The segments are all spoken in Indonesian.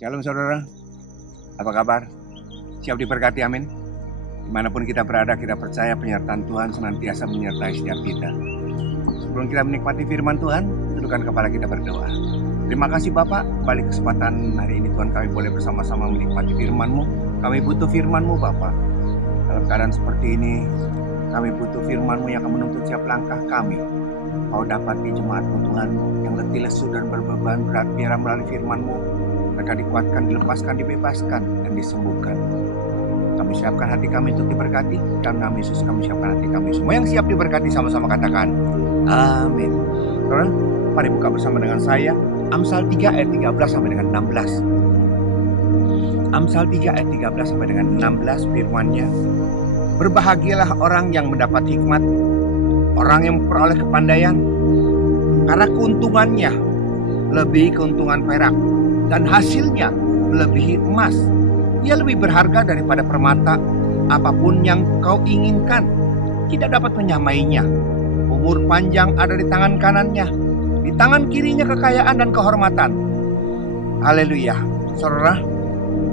Shalom saudara, apa kabar? Siap diberkati, amin. Dimanapun kita berada, kita percaya penyertaan Tuhan senantiasa menyertai setiap kita. Sebelum kita menikmati firman Tuhan, tundukkan kepala kita berdoa. Terima kasih Bapak, balik kesempatan hari ini Tuhan kami boleh bersama-sama menikmati firman-Mu. Kami butuh firman-Mu Bapak. Dalam keadaan seperti ini, kami butuh firman-Mu yang akan menuntun setiap langkah kami. Kau dapati jemaat-Mu Tuhan yang letih lesu dan berbeban berat, biar melalui firman-Mu mereka dikuatkan, dilepaskan, dibebaskan, dan disembuhkan. Kami siapkan hati kami untuk diberkati. Dalam nama Yesus kami siapkan hati kami. Semua yang siap diberkati sama-sama katakan amin. Saudara, mari buka bersama dengan saya Amsal 3 ayat 13 sampai dengan 16. Amsal 3 ayat 13 sampai dengan 16 firman-Nya. Berbahagialah orang yang mendapat hikmat, orang yang memperoleh kepandaian, karena keuntungannya lebih keuntungan perak, dan hasilnya melebihi emas. Ia lebih berharga daripada permata. Apapun yang kau inginkan tidak dapat menyamainya. Umur panjang ada di tangan kanannya, di tangan kirinya kekayaan dan kehormatan. Haleluya. Saudara,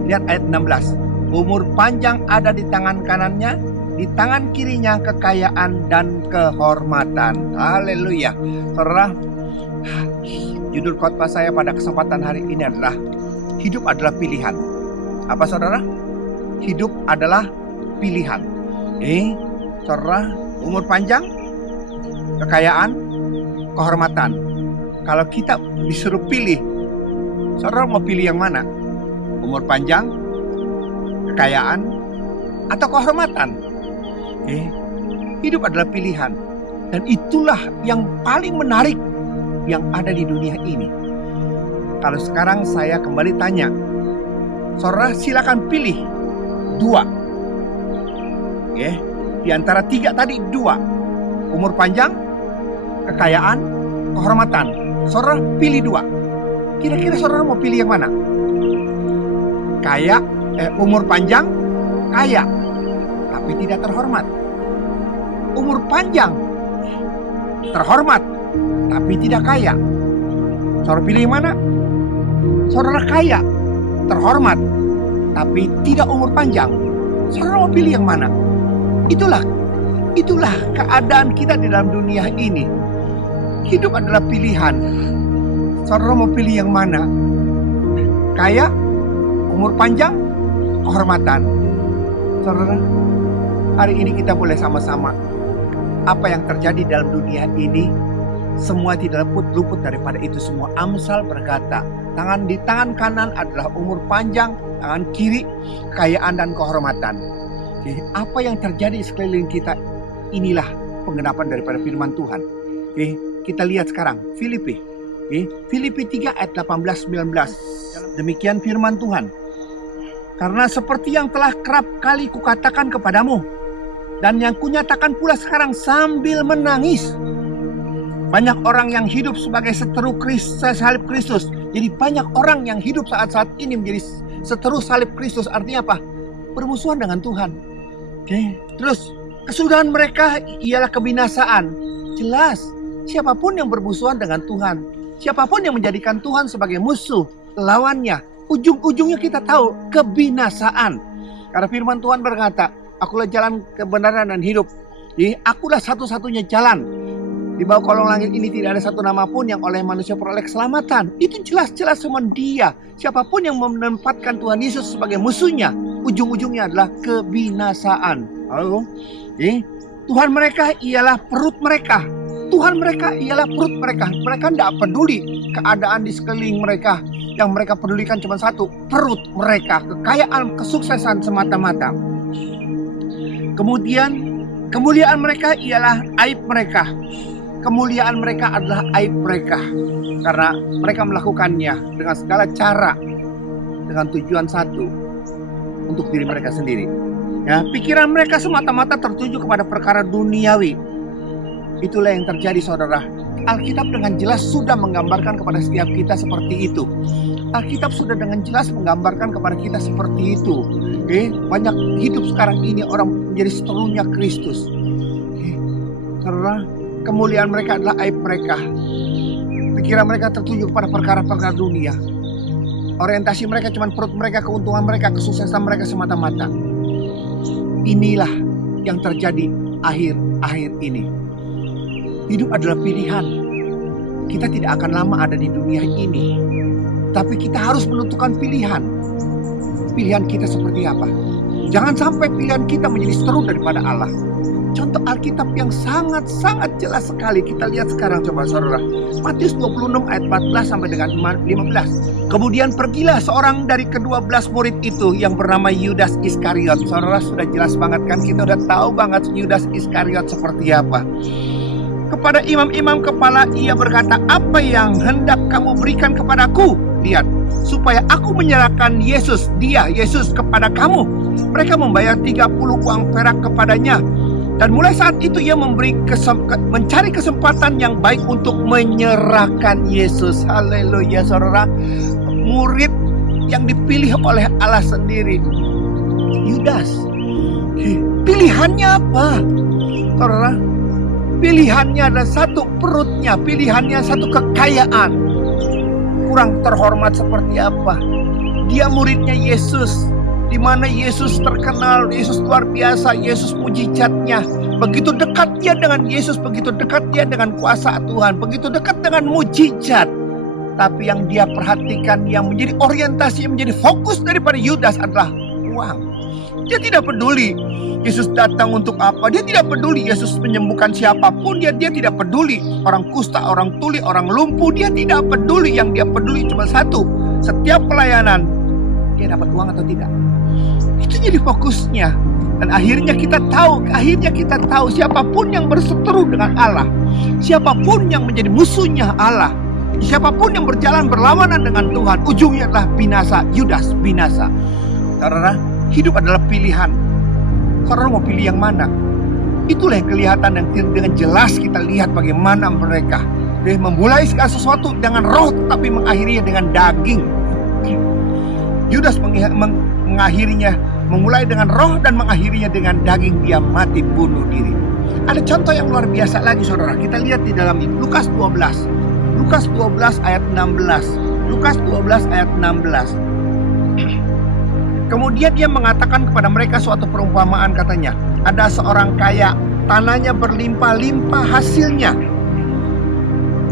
lihat ayat 16. Umur panjang ada di tangan kanannya, di tangan kirinya kekayaan dan kehormatan. Haleluya. Saudara, judul khotbah saya pada kesempatan hari ini adalah hidup adalah pilihan. Apa saudara? Hidup adalah pilihan. Saudara, umur panjang, kekayaan, kehormatan. Kalau kita disuruh pilih, saudara mau pilih yang mana? Umur panjang, kekayaan, atau kehormatan? Hidup adalah pilihan. Dan itulah yang paling menarik yang ada di dunia ini. Kalau sekarang saya kembali tanya, saudara silakan pilih 2. Di antara 3 tadi 2. Umur panjang, kekayaan, kehormatan. Saudara pilih 2. Kira-kira saudara mau pilih yang mana? Umur panjang, kaya, tapi tidak terhormat. Umur panjang, terhormat, tapi tidak kaya. Saudara pilih yang mana? Saudara kaya, terhormat, tapi tidak umur panjang. Saudara mau pilih yang mana? Itulah keadaan kita di dalam dunia ini. Hidup adalah pilihan. Saudara mau pilih yang mana? Kaya, umur panjang, kehormatan. Saudara, hari ini kita boleh sama-sama. Apa yang terjadi dalam dunia ini, semua tidak luput daripada itu semua. Amsal berkata, di tangan kanan adalah umur panjang, tangan kiri kekayaan dan kehormatan. Apa yang terjadi sekeliling kita, inilah penggenapan daripada firman Tuhan. Kita lihat sekarang Filipi. Filipi 3 ayat 18-19. Demikian firman Tuhan. Karena seperti yang telah kerap kali kukatakan kepadamu, dan yang kunyatakan pula sekarang sambil menangis. Banyak orang yang hidup sebagai seteru salib Kristus. Jadi banyak orang yang hidup saat-saat ini menjadi seteru salib Kristus. Artinya apa? Bermusuhan dengan Tuhan. Terus kesudahan mereka ialah kebinasaan. Jelas, siapapun yang bermusuhan dengan Tuhan, siapapun yang menjadikan Tuhan sebagai musuh, lawannya, ujung-ujungnya kita tahu kebinasaan. Karena firman Tuhan berkata, akulah jalan kebenaran dan hidup. Jadi akulah satu-satunya jalan. Di bawah kolong langit ini tidak ada satu nama pun yang oleh manusia peroleh keselamatan. Itu jelas-jelas cuma Dia. Siapapun yang menempatkan Tuhan Yesus sebagai musuhnya, ujung-ujungnya adalah kebinasaan. Halo? Tuhan mereka ialah perut mereka. Tuhan mereka ialah perut mereka. Mereka tidak peduli keadaan di sekeliling mereka. Yang mereka pedulikan cuma satu, perut mereka, kekayaan, kesuksesan semata-mata. Kemudian kemuliaan mereka ialah aib mereka. Kemuliaan mereka adalah aib mereka. Karena mereka melakukannya dengan segala cara, dengan tujuan satu, untuk diri mereka sendiri. Pikiran mereka semata-mata tertuju kepada perkara duniawi. Itulah yang terjadi saudara. Alkitab dengan jelas sudah menggambarkan kepada setiap kita seperti itu. Alkitab sudah dengan jelas menggambarkan kepada kita seperti itu. Banyak hidup sekarang ini orang menjadi seterunya Kristus. Saudara, kemuliaan mereka adalah aib mereka. Pikiran mereka tertuju kepada perkara-perkara dunia. Orientasi mereka cuma perut mereka, keuntungan mereka, kesuksesan mereka semata-mata. Inilah yang terjadi akhir-akhir ini. Hidup adalah pilihan. Kita tidak akan lama ada di dunia ini. Tapi kita harus menentukan pilihan. Pilihan kita seperti apa? Jangan sampai pilihan kita menjadi seteru daripada Allah. Contoh Alkitab yang sangat-sangat jelas sekali kita lihat sekarang, coba saudara. Matius 26 ayat 14 sampai dengan 15. Kemudian pergilah seorang dari ke-12 murid itu yang bernama Yudas Iskariot. Saudara sudah jelas banget kan, kita udah tahu banget Yudas Iskariot seperti apa. Kepada imam-imam kepala ia berkata, apa yang hendak kamu berikan kepadaku? Lihat, supaya aku menyerahkan Yesus kepada kamu. Mereka membayar 30 uang perak kepadanya. Dan mulai saat itu ia mencari kesempatan yang baik untuk menyerahkan Yesus. Haleluya saudara. Murid yang dipilih oleh Allah sendiri, Yudas. Pilihannya apa saudara? Pilihannya ada satu, perutnya. Pilihannya satu, kekayaan. Kurang terhormat seperti apa? Dia muridnya Yesus, di mana Yesus terkenal, Yesus luar biasa, Yesus mujizatnya. Begitu dekat dia dengan Yesus, begitu dekat dia dengan kuasa Tuhan, begitu dekat dengan mujizat. Tapi yang dia perhatikan, yang menjadi orientasi, yang menjadi fokus daripada Yudas adalah uang. Dia tidak peduli Yesus datang untuk apa. Dia tidak peduli Yesus menyembuhkan siapapun. Dia tidak peduli orang kusta, orang tuli, orang lumpuh. Dia tidak peduli. Yang dia peduli cuma satu, setiap pelayanan dia dapat uang atau tidak. Itu jadi fokusnya. Dan akhirnya kita tahu siapapun yang berseteru dengan Allah, siapapun yang menjadi musuhnya Allah, siapapun yang berjalan berlawanan dengan Tuhan, ujungnya adalah binasa. Yudas binasa. Karena hidup adalah pilihan. Saudara mau pilih yang mana? Itulah yang kelihatan, yang dengan jelas kita lihat bagaimana mereka memulai segala sesuatu dengan roh, tapi mengakhirinya dengan daging. Yudas mengakhirinya, memulai dengan roh dan mengakhirinya dengan daging. Dia mati bunuh diri. Ada contoh yang luar biasa lagi saudara. Kita lihat di dalam Lukas 12. Lukas 12 ayat 16. Lukas 12 ayat 16. Kemudian dia mengatakan kepada mereka suatu perumpamaan, katanya, ada seorang kaya, tanahnya berlimpah-limpah hasilnya.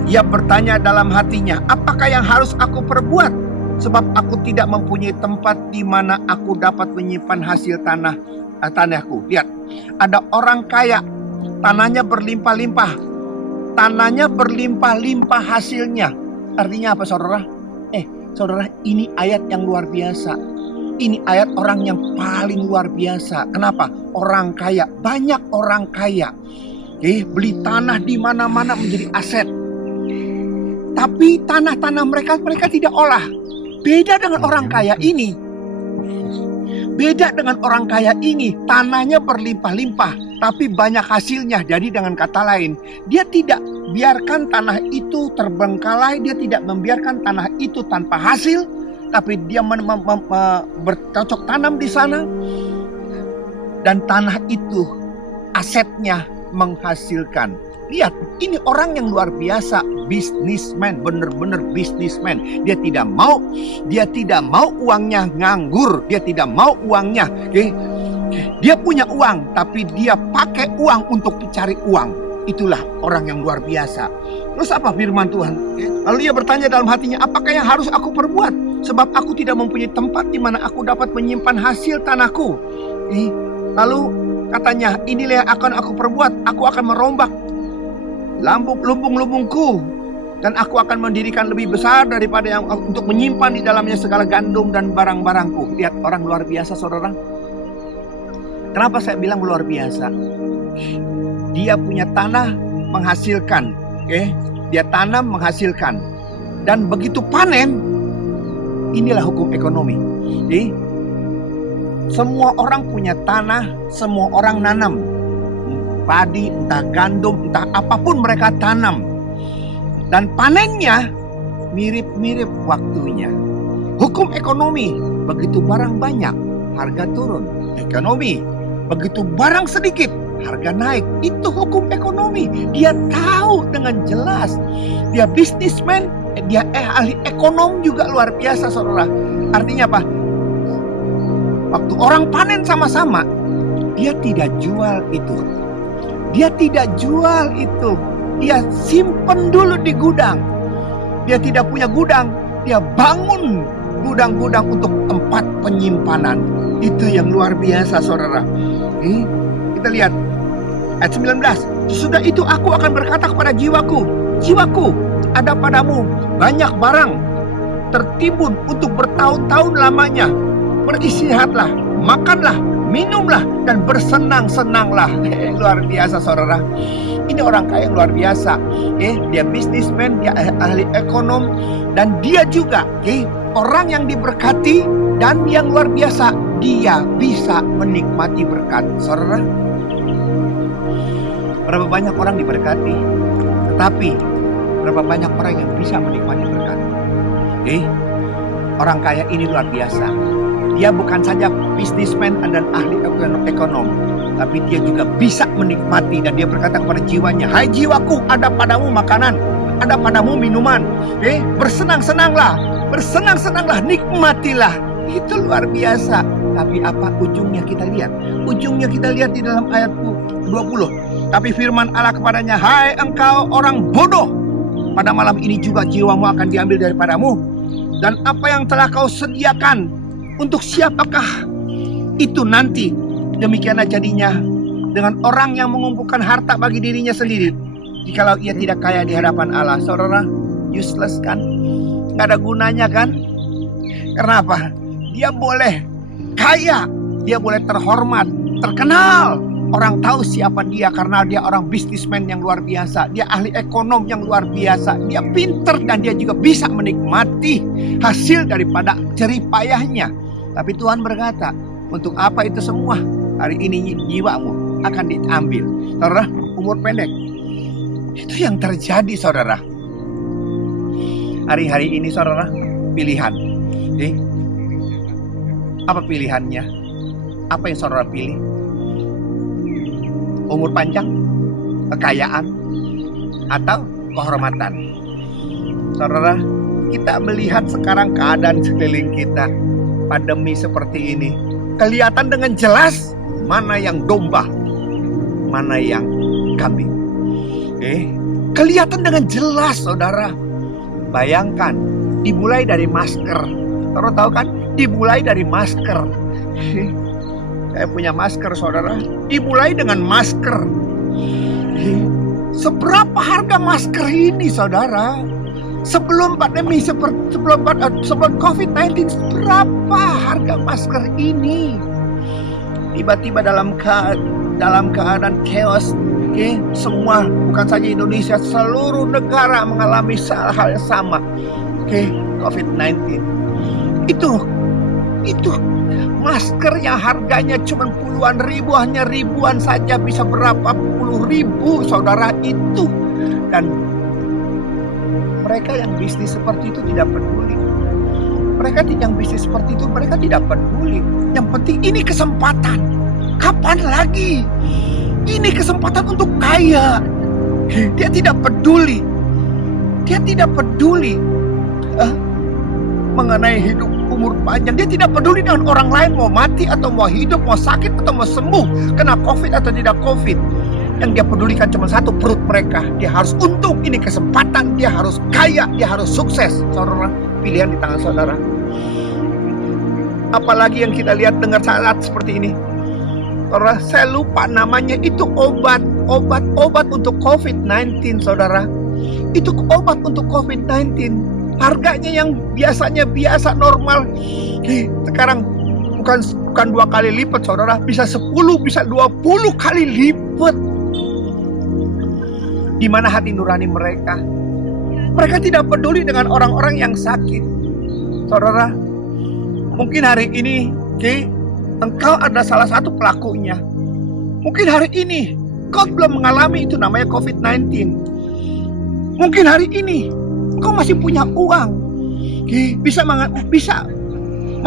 Ia bertanya dalam hatinya, apakah yang harus aku perbuat? Sebab aku tidak mempunyai tempat di mana aku dapat menyimpan hasil tanahku. Lihat, ada orang kaya, tanahnya berlimpah-limpah. Tanahnya berlimpah-limpah hasilnya. Artinya apa saudara? Saudara, ini ayat yang luar biasa. Ini ayat orang yang paling luar biasa. Kenapa? Orang kaya, banyak orang kaya. Beli tanah di mana-mana menjadi aset. Tapi tanah-tanah mereka tidak olah. Beda dengan orang kaya ini. Beda dengan orang kaya ini, tanahnya berlimpah-limpah, tapi banyak hasilnya. Jadi dengan kata lain, dia tidak biarkan tanah itu terbengkalai, dia tidak membiarkan tanah itu tanpa hasil, tapi dia bercocok tanam di sana. Dan tanah itu asetnya menghasilkan. Lihat, ini orang yang luar biasa, bisnismen, benar-benar bisnismen. Dia tidak mau uangnya nganggur, dia tidak mau uangnya. Dia punya uang, tapi dia pakai uang untuk mencari uang. Itulah orang yang luar biasa. Terus apa firman Tuhan? Lalu dia bertanya dalam hatinya, apakah yang harus aku perbuat? Sebab aku tidak mempunyai tempat di mana aku dapat menyimpan hasil tanahku. Lalu katanya, inilah yang akan aku perbuat. Aku akan merombak lumbung-lumbungku, dan aku akan mendirikan lebih besar daripada yang untuk menyimpan di dalamnya segala gandum dan barang-barangku. Lihat, orang luar biasa saudara. Kenapa saya bilang luar biasa? Dia punya tanah menghasilkan, dia tanam menghasilkan, dan begitu panen, inilah hukum ekonomi. Semua orang punya tanah, semua orang nanam padi, entah gandum, entah apapun mereka tanam. Dan panennya mirip-mirip waktunya. Hukum ekonomi, begitu barang banyak, harga turun. Ekonomi, begitu barang sedikit, harga naik. Itu hukum ekonomi. Dia tahu dengan jelas. Dia bisnismen, dia ahli ekonom juga luar biasa, saudara. Artinya apa? Waktu orang panen sama-sama, dia tidak jual itu. Dia tidak jual itu. Dia simpen dulu di gudang. Dia tidak punya gudang, dia bangun gudang-gudang untuk tempat penyimpanan. Itu yang luar biasa, saudara. Kita lihat ayat 19. Sesudah itu aku akan berkata kepada jiwaku, jiwaku, ada padamu banyak barang tertimbun untuk bertahun-tahun lamanya. Beristirahatlah, makanlah, minumlah, dan bersenang-senanglah. Luar biasa, saudara. Ini orang kaya yang luar biasa. Dia bisnismen, dia ahli ekonom, dan dia juga orang yang diberkati dan yang luar biasa. Dia bisa menikmati berkat, saudara. Berapa banyak orang diberkati, tetapi berapa banyak orang yang bisa menikmati berkat. Orang kaya ini luar biasa. Dia bukan saja bisnismen dan ahli ekonom, tapi dia juga bisa menikmati. Dan dia berkata kepada jiwanya, hai jiwaku, ada padamu makanan, ada padamu minuman. Bersenang-senanglah, bersenang-senanglah, nikmatilah. Itu luar biasa. Tapi apa ujungnya kita lihat? Ujungnya kita lihat di dalam ayat 20. Tapi firman Allah kepadanya, hai engkau orang bodoh, pada malam ini juga jiwamu akan diambil daripadamu. Dan apa yang telah kau sediakan, untuk siapakah itu nanti? Demikianlah jadinya dengan orang yang mengumpulkan harta bagi dirinya sendiri, jikalau ia tidak kaya di hadapan Allah. Saudara, useless kan? Gak ada gunanya kan? Karena apa? Dia boleh kaya, dia boleh terhormat, terkenal. Orang tahu siapa dia karena dia orang bisnismen yang luar biasa. Dia ahli ekonom yang luar biasa. Dia pinter dan dia juga bisa menikmati hasil daripada jerih payahnya. Tapi Tuhan berkata, untuk apa itu semua? Hari ini jiwamu akan diambil. Saudara, umur pendek. Itu yang terjadi, saudara. Hari-hari ini, saudara, pilihan. Apa pilihannya? Apa yang saudara pilih? Umur panjang, kekayaan, atau kehormatan? Saudara, kita melihat sekarang keadaan sekeliling kita. Pandemi seperti ini, kelihatan dengan jelas mana yang domba, mana yang kambing. Kelihatan dengan jelas, saudara. Bayangkan, dimulai dari masker. Saudara tahu kan? Dimulai dari masker. Saya punya masker, saudara. Dimulai dengan masker. Seberapa harga masker ini, saudara? Sebelum pandemi, sebelum COVID-19, berapa harga masker ini? Tiba-tiba dalam keadaan chaos, semua, bukan saja Indonesia, seluruh negara mengalami hal yang sama. COVID-19. Itu masker yang harganya cuma puluhan ribu, hanya ribuan saja, bisa berapa puluh ribu, saudara, itu. Dan mereka yang bisnis seperti itu tidak peduli. Mereka yang bisnis seperti itu, mereka tidak peduli. Yang penting ini kesempatan. Kapan lagi? Ini kesempatan untuk kaya. Dia tidak peduli. Dia tidak peduli mengenai hidup umur panjang. Dia tidak peduli dengan orang lain mau mati atau mau hidup, mau sakit atau mau sembuh, kena COVID atau tidak COVID. Yang dia pedulikan cuma satu, perut mereka. Dia harus untung, ini kesempatan. Dia harus kaya, dia harus sukses. Saudara, pilihan di tangan saudara. Apalagi yang kita lihat dengar saat seperti ini. Saudara, saya lupa namanya, itu obat untuk COVID-19, saudara. Itu obat untuk COVID-19. Harganya yang biasanya biasa normal, sekarang bukan 2 kali lipat, saudara. Bisa 10, bisa 20 kali lipat. Di mana hati nurani mereka? Mereka tidak peduli dengan orang-orang yang sakit. Saudara, mungkin hari ini engkau ada salah satu pelakunya. Mungkin hari ini kau belum mengalami itu namanya COVID-19. Mungkin hari ini kau masih punya uang, bisa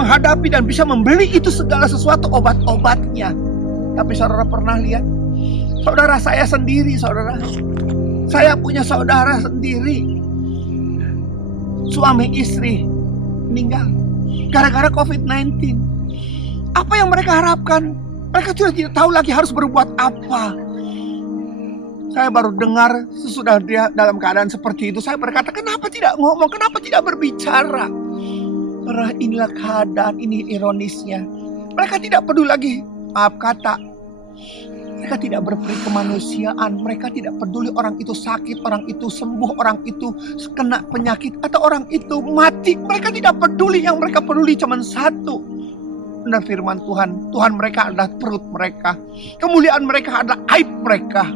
menghadapi dan bisa membeli itu segala sesuatu, obat-obatnya. Tapi saudara pernah lihat Saudara, saya sendiri, saudara. Saya punya saudara sendiri. Suami istri meninggal gara-gara COVID-19. Apa yang mereka harapkan? Mereka sudah tidak tahu lagi harus berbuat apa. Saya baru dengar sesudah dia dalam keadaan seperti itu, saya berkata, kenapa tidak ngomong? Kenapa tidak berbicara? Karena inilah keadaan, ini ironisnya. Mereka tidak peduli lagi, maaf kata. Mereka tidak berperi kemanusiaan. Mereka tidak peduli orang itu sakit, orang itu sembuh, orang itu kena penyakit, atau orang itu mati. Mereka tidak peduli. Yang mereka peduli cuma satu. Benar firman Tuhan. Tuhan mereka adalah perut mereka. Kemuliaan mereka adalah aib mereka.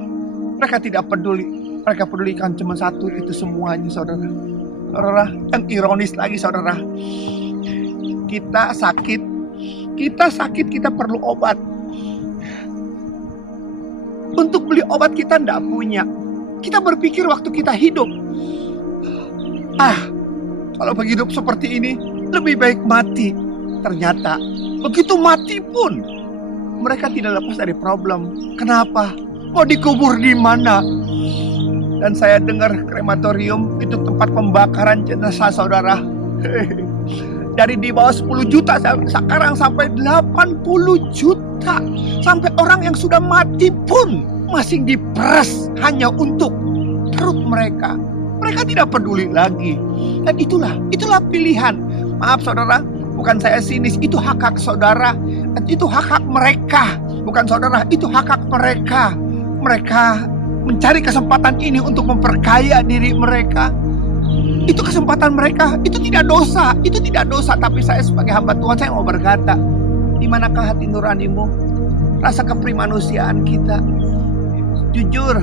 Mereka tidak peduli. Mereka pedulikan cuma satu. Itu semuanya, saudara. Saudara, yang ironis lagi, saudara. Kita sakit. Kita perlu obat. Untuk beli obat kita tidak punya. Kita berpikir waktu kita hidup, kalau hidup seperti ini lebih baik mati. Ternyata begitu mati pun mereka tidak lepas dari problem. Kenapa? Mau dikubur di mana? Dan saya dengar krematorium itu tempat pembakaran jenazah, saudara. Dari di bawah 10 juta sekarang sampai 80 juta. Sampai orang yang sudah mati pun masih diperas hanya untuk perut mereka. Mereka tidak peduli lagi. Dan itulah pilihan. Maaf saudara, bukan saya sinis, itu hak-hak saudara. Itu hak-hak mereka. Bukan saudara, itu hak-hak mereka. Mereka mencari kesempatan ini untuk memperkaya diri mereka. Itu kesempatan mereka, itu tidak dosa, tapi saya sebagai hamba Tuhan, saya mau berkata, di manakah hati nuranimu? Rasa keprimanusiaan kita. Jujur,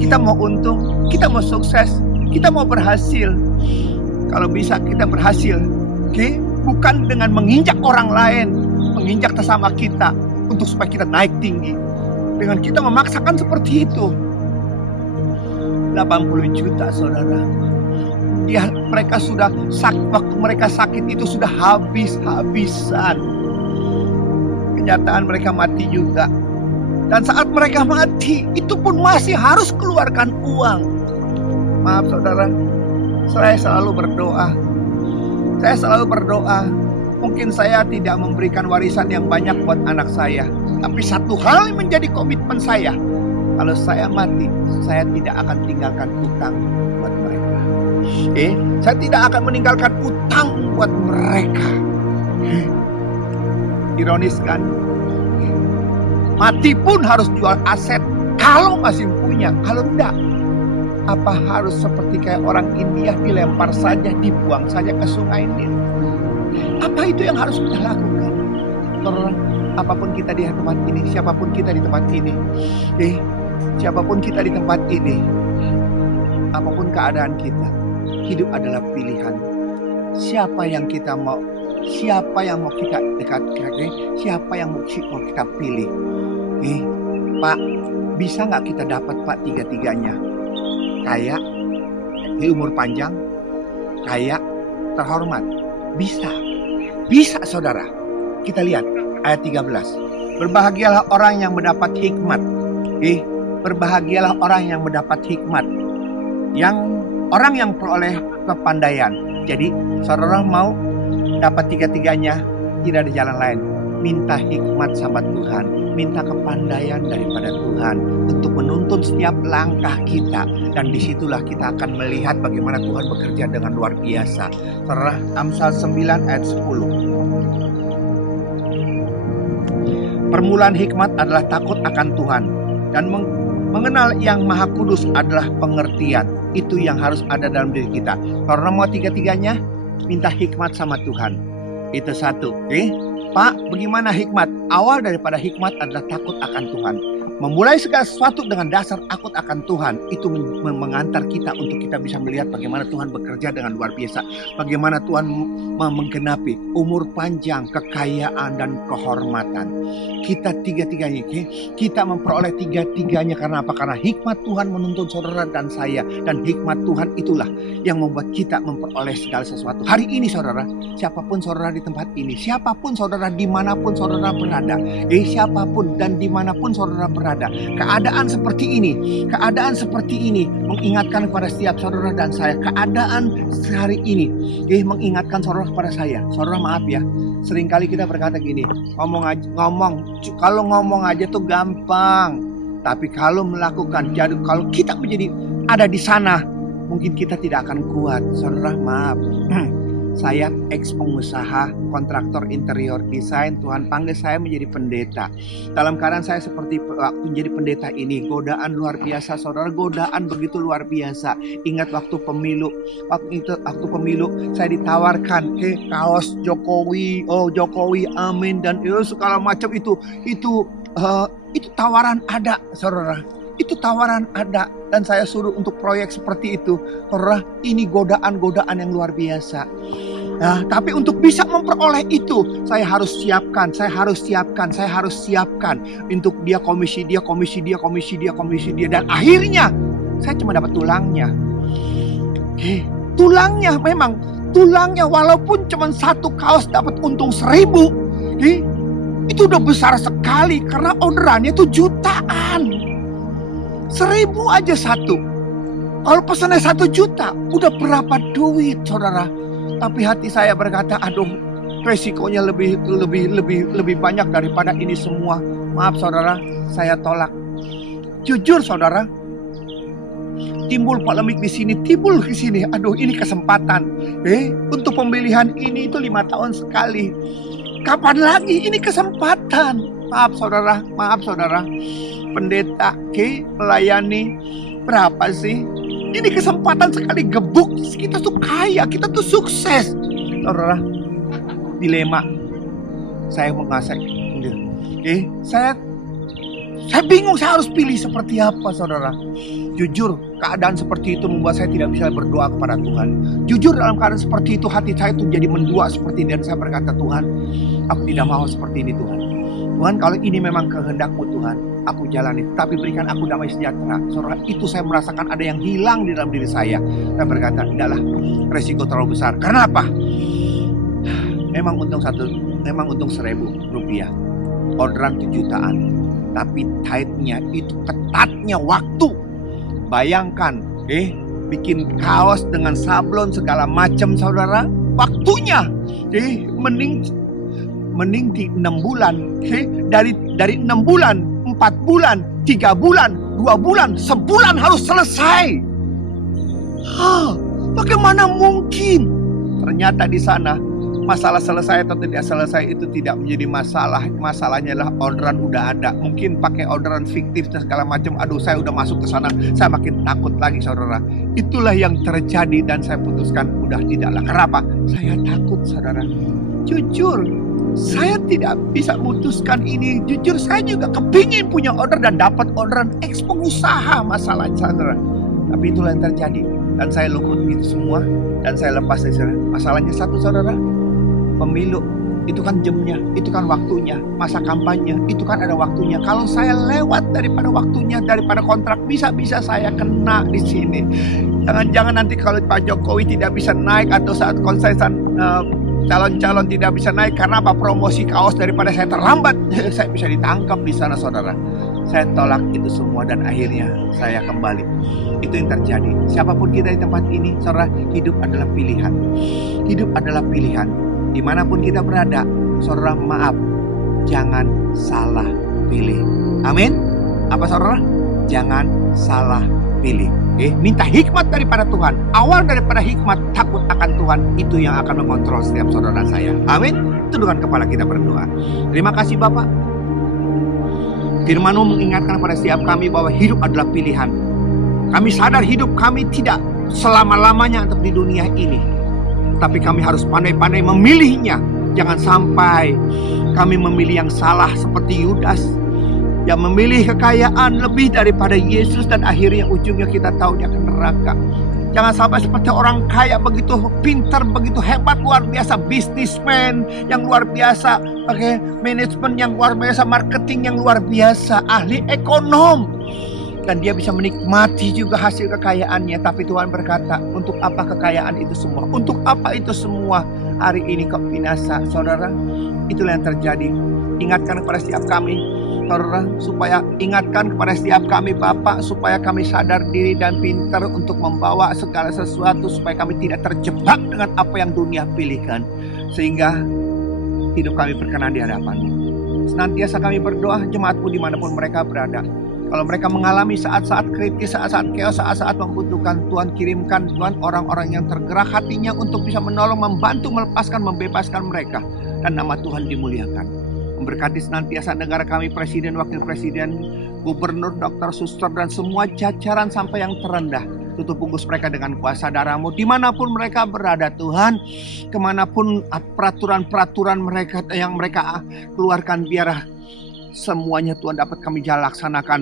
kita mau untung, kita mau sukses, kita mau berhasil. Kalau bisa kita berhasil, okay? Bukan dengan menginjak orang lain, menginjak sesama kita untuk supaya kita naik tinggi. Dengan kita memaksakan seperti itu. 80 juta saudara. Mereka sudah sakit, waktu mereka sakit itu sudah habis-habisan. Kenyataan mereka mati juga. Dan saat mereka mati, itu pun masih harus keluarkan uang. Maaf saudara, saya selalu berdoa. Mungkin saya tidak memberikan warisan yang banyak buat anak saya. Tapi satu hal yang menjadi komitmen saya. Kalau saya mati, saya tidak akan tinggalkan utang buat mereka. Saya tidak akan meninggalkan utang buat mereka. Ironis kan? Mati pun harus jual aset kalau masih punya. Kalau enggak, apa harus seperti kayak orang India dilempar saja, dibuang saja ke sungai Nil? Apa itu yang harus kita lakukan? Saudara, apapun kita di tempat ini, siapapun kita di tempat ini, siapapun kita di tempat ini, apapun keadaan kita, hidup adalah pilihan. Siapa yang kita mau, siapa yang mau kita dekatkan, siapa yang mau kita pilih. Pak, bisa nggak kita dapat Pak tiga-tiganya? Kaya, umur panjang, kaya, terhormat. Bisa saudara. Kita lihat ayat 13. Berbahagialah orang yang mendapat hikmat. Berbahagialah orang yang mendapat hikmat. Orang yang peroleh kepandaian. Jadi saudara mau dapat tiga-tiganya, tidak ada jalan lain. Minta hikmat sama Tuhan, minta kepandaian daripada Tuhan untuk menuntun setiap langkah kita. Dan disitulah kita akan melihat bagaimana Tuhan bekerja dengan luar biasa. Saudara, Amsal 9 ayat 10. Permulaan hikmat adalah takut akan Tuhan, dan mengenal yang Maha Kudus adalah pengertian. Itu yang harus ada dalam diri kita. Karena mau tiga-tiganya, minta hikmat sama Tuhan. Itu satu. Pak, bagaimana hikmat? Awal daripada hikmat adalah takut akan Tuhan. Memulai segala sesuatu dengan dasar takut akan Tuhan. Itu mengantar kita untuk kita bisa melihat bagaimana Tuhan bekerja dengan luar biasa. Bagaimana Tuhan menggenapi umur panjang, kekayaan, dan kehormatan. Kita tiga-tiganya, kita memperoleh tiga-tiganya karena apa? Karena hikmat Tuhan menuntun saudara dan saya. Dan hikmat Tuhan itulah yang membuat kita memperoleh segala sesuatu. Hari ini saudara, siapapun saudara di tempat ini, siapapun saudara dimanapun saudara berada, siapapun dan dimanapun saudara berada, berada. Keadaan seperti ini mengingatkan kepada setiap saudara dan saya. Keadaan hari ini mengingatkan saudara kepada saya. Saudara maaf ya, seringkali kita berkata gini, kalau ngomong aja tuh gampang. Tapi kalau melakukan, kalau kita menjadi ada di sana, mungkin kita tidak akan kuat. Saudara maaf, saya pengusaha, kontraktor interior desain. Tuhan panggil saya menjadi pendeta. Dalam keadaan saya seperti waktu menjadi pendeta ini, godaan luar biasa, saudara, godaan begitu luar biasa. Ingat waktu pemilu, saya ditawarkan kaos Jokowi, Jokowi, amin, dan segala macam itu tawaran ada, saudara. Itu tawaran ada dan saya suruh untuk proyek seperti itu. Saudara, ini godaan-godaan yang luar biasa. Nah, tapi untuk bisa memperoleh itu, saya harus siapkan. Untuk dia komisi dia. Dan akhirnya, saya cuma dapat tulangnya. Tulangnya walaupun cuma satu kaos dapat untung 1.000. Itu udah besar sekali karena orderannya itu jutaan. 1.000 aja satu. Kalau pesannya 1 juta, udah berapa duit, saudara? Tapi hati saya berkata, aduh, resikonya lebih banyak daripada ini semua. Maaf, saudara, saya tolak. Jujur, saudara, timbul polemik di sini. Aduh, ini kesempatan. Untuk pemilihan ini itu 5 tahun sekali. Kapan lagi? Ini kesempatan. Maaf, saudara. Pendeta melayani berapa sih? Ini kesempatan sekali gebuk. Kita tuh kaya, kita tuh sukses. Saudara, dilema. Saya mau ngasih. Saya bingung saya harus pilih seperti apa, saudara. Jujur, keadaan seperti itu membuat saya tidak bisa berdoa kepada Tuhan. Jujur, dalam keadaan seperti itu hati saya tuh jadi mendua seperti ini. Dan saya berkata, Tuhan, aku tidak mau seperti ini, Tuhan. Tuhan, kalau ini memang kehendak-Mu, Tuhan, aku jalani. Tapi berikan aku damai sejahtera. Saudara, itu saya merasakan ada yang hilang di dalam diri saya. Saya berkata, tidaklah, resiko terlalu besar. Karena apa? Memang untung 1.000 rupiah. Orderan 7 jutaan. Tapi tithe-nya itu ketatnya waktu. Bayangkan, bikin kaos dengan sablon segala macam, saudara. Waktunya, mending di 6 bulan. Dari 6 bulan, 4 bulan, 3 bulan, 2 bulan, sebulan harus selesai. Bagaimana mungkin? Ternyata di sana masalah selesai atau tidak selesai itu tidak menjadi masalah. Masalahnya adalah orderan udah ada. Mungkin pakai orderan fiktif dan segala macam. Aduh, saya udah masuk ke sana, saya makin takut lagi, saudara. Itulah yang terjadi dan saya putuskan udah tidaklah. Kenapa? Saya takut, saudara. Jujur, saya tidak bisa memutuskan ini. Jujur, saya juga kepingin punya order dan dapat orderan pengusaha masalah, saudara. Tapi itulah yang terjadi. Dan saya luput itu semua. Dan saya lepas dari sana. Masalahnya satu, saudara. Pemilu, itu kan jamnya, itu kan waktunya. Masa kampanye, itu kan ada waktunya. Kalau saya lewat daripada waktunya, daripada kontrak, bisa-bisa saya kena di sini. Jangan-jangan nanti kalau Pak Jokowi tidak bisa naik atau saat konsensan calon-calon tidak bisa naik karena apa, promosi kaos daripada saya terlambat, saya bisa ditangkap di sana, saudara. Saya tolak itu semua dan akhirnya saya kembali. Itu yang terjadi. Siapapun kita di tempat ini, saudara, hidup adalah pilihan. Hidup adalah pilihan. Dimanapun kita berada, saudara, maaf, jangan salah pilih. Amin. Apa, saudara? Jangan salah pilih. Minta hikmat daripada Tuhan. Awal daripada hikmat, takut akan Tuhan, itu yang akan mengontrol setiap saudara saya. Amin. Tundukkan kepala kita berdoa. Terima kasih, Bapak. Firman-Mu mengingatkan kepada setiap kami bahwa hidup adalah pilihan. Kami sadar hidup kami tidak selama-lamanya untuk di dunia ini. Tapi kami harus pandai-pandai memilihnya. Jangan sampai kami memilih yang salah seperti Yudas, yang memilih kekayaan lebih daripada Yesus dan akhirnya ujungnya kita tahu dia akan neraka. Jangan sampai seperti orang kaya begitu pintar, begitu hebat, luar biasa, bisnismen yang luar biasa, manajemen yang luar biasa, marketing yang luar biasa, ahli ekonom. Dan dia bisa menikmati juga hasil kekayaannya. Tapi Tuhan berkata, untuk apa kekayaan itu semua? Untuk apa itu semua? Hari ini kau binasa, saudara. Itulah yang terjadi. Ingatkan kepada setiap kami, Saudara, supaya ingatkan kepada setiap kami Bapak, supaya kami sadar diri dan pintar untuk membawa segala sesuatu, supaya kami tidak terjebak dengan apa yang dunia pilihkan, sehingga hidup kami berkenan di hadapan-Mu. Senantiasa kami berdoa jemaat-Mu dimanapun mereka berada. Kalau mereka mengalami saat-saat kritis, saat-saat chaos, saat-saat membutuhkan, Tuhan kirimkan Tuhan orang-orang yang tergerak hatinya untuk bisa menolong, membantu, melepaskan, membebaskan mereka. Dan nama Tuhan dimuliakan. Memberkati senantiasa negara kami, presiden, wakil presiden, gubernur, dokter, suster, dan semua jajaran sampai yang terendah. Tutup bungkus mereka dengan kuasa darah-Mu. Dimanapun mereka berada Tuhan, kemanapun peraturan-peraturan mereka yang mereka keluarkan, biar semuanya Tuhan dapat kami laksanakan,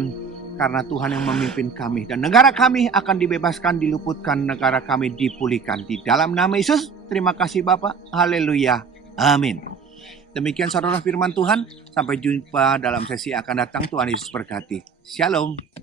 karena Tuhan yang memimpin kami. Dan negara kami akan dibebaskan, diluputkan, negara kami dipulihkan. Di dalam nama Yesus, terima kasih Bapak. Haleluya. Amin. Demikian saudara firman Tuhan. Sampai jumpa dalam sesi akan datang. Tuhan Yesus berkati. Shalom.